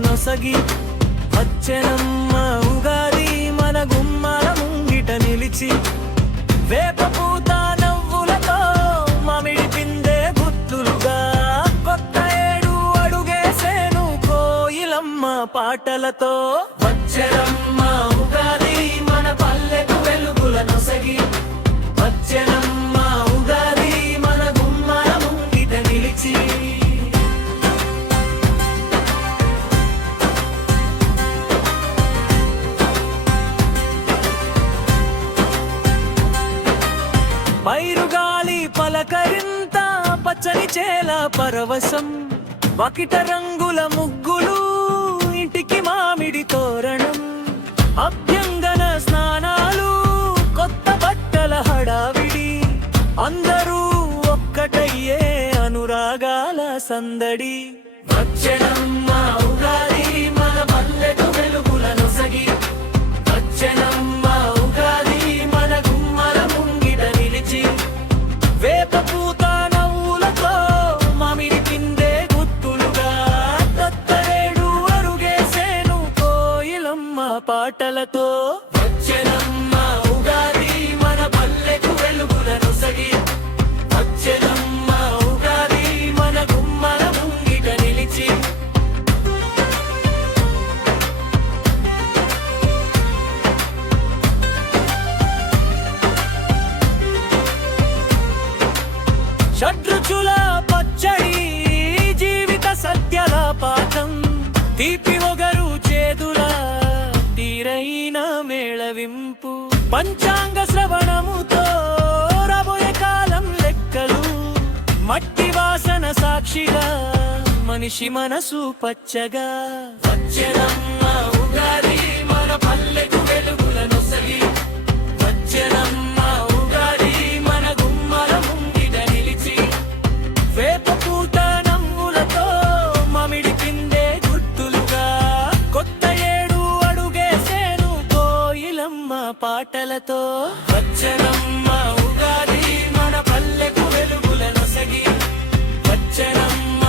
నొసగి వచ్చెనమ్మ ఉగాది మన గుమ్మల ముంగిట నిలిచి వేప పూత నవ్వులతో మామిడి పిందె గుత్తులుగా కొత్త ఏడు అడుగేసేను కోయిలమ్మ పాటలతో వచ్చెనమ్మ ఉగాది మన పల్లెకు వెలుగుల నొసగి వచ్చెనమ్మ ఉగాది మన గుమ్మల ముంగిట నిలిచి పైరుగాలి పలకరింత పచ్చని చేల పరవశం వకిట రంగుల ముగ్గులు ఇంటికి మామిడి తోరణం అభ్యంగన స్నానాలు కొత్త బట్టల హడావిడి అందరూ ఒక్కటయ్యే అనురాగాల సందడి వచ్చెనమ్మ ఉగాది మన పల్లెకు వెలుగుల నొసగి వచ్చెనమ్మ ఉగాది మన గుమ్మల ముంగిట నిలిచి వేప పూత నవ్వులతో మామిడి పిందె గుత్తులుగా కొత్త ఏడు అరుగేసేను కోయిలమ్మ పాటలతో వచ్చెనమ్మ ఉగాది మన పల్లెకు వెలుగుల నొసగి వచ్చెనమ్మ ఉగాది మన గుమ్మల ముంగిట నిలిచి షడ్రుచుల పచ్చడి జీవిత సత్యల పాఠం తీపి ఒగరు చేదుల తీరైన మేళవింపు పంచాంగ శ్రవణముతో రాబోయే కాలం లెక్కలు మట్టి వాసన సాక్షిగా మనిషి మనసు పచ్చగా వచ్చెనమ్మ ఉగాది మన పల్లెకు వెలుగుల నొసగి వచ్చెనమ్మ ఉగాది మన గుమ్మల ముంగిట నిలిచి వేప పూత నవ్వులతో మామిడి పిందె గుర్తులుగా కొత్త ఏడు అడుగేసేను కోయిలమ్మ పాటలతో వచ్చెనమ్మ ఉగాది మన పల్లెకు వెలుగుల నొసగి వచ్చెనమ్మ